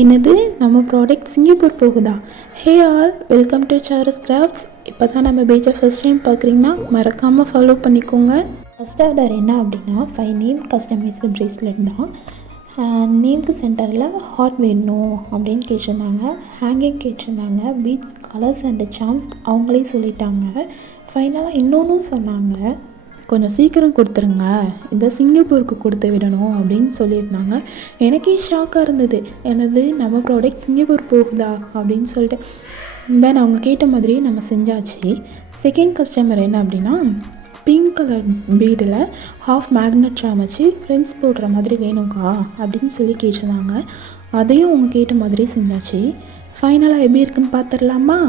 என்னது நம்ம product Singapore போகுதா? Hey all, welcome to Saras Crafts. இப்போ தான் நம்ம பேஜை ஃபஸ்ட் டைம் பார்க்குறீங்கன்னா மறக்காமல் ஃபாலோ பண்ணிக்கோங்க. ஃபஸ்ட் ஆர்டர் என்ன அப்படின்னா 5 நேம் கஸ்டமைஸ்டு ப்ரேஸ்லெட் தான். நேம்க்கு சென்டரில் ஹார்ட் வேணும் அப்படின்னு கேட்டிருந்தாங்க, ஹேங்கிங் கேட்டிருந்தாங்க, பீட்ஸ் கலர்ஸ் அண்டு சார்ம்ஸ் அவங்களே சொல்லிட்டாங்க. ஃபைனலாக இன்னொன்றும் சொன்னாங்க, கொஞ்சம் சீக்கிரம் கொடுத்துருங்க, இந்த சிங்கப்பூருக்கு கொடுத்து விடணும் அப்படின்னு சொல்லியிருந்தாங்க. எனக்கே ஷாக்காக இருந்தது, என்னது நம்ம ப்ராடக்ட் சிங்கப்பூர் போகுதா அப்படின்னு சொல்லிட்டு. தென் அவங்க கேட்ட மாதிரி நம்ம செஞ்சாச்சு. செகண்ட் கஸ்டமர் என்ன அப்படின்னா, பிங்க் கலர் பீடில் ஹாஃப் மேக்னெட் சாம் வச்சு ஃப்ரெண்ட்ஸ் போடுற மாதிரி வேணுங்கா அப்படின்னு சொல்லி கேட்டிருந்தாங்க. அதையும் அவங்க கேட்ட மாதிரி செஞ்சாச்சு. ஃபைனலாக எப்படி இருக்குன்னு பார்த்துடலாமா?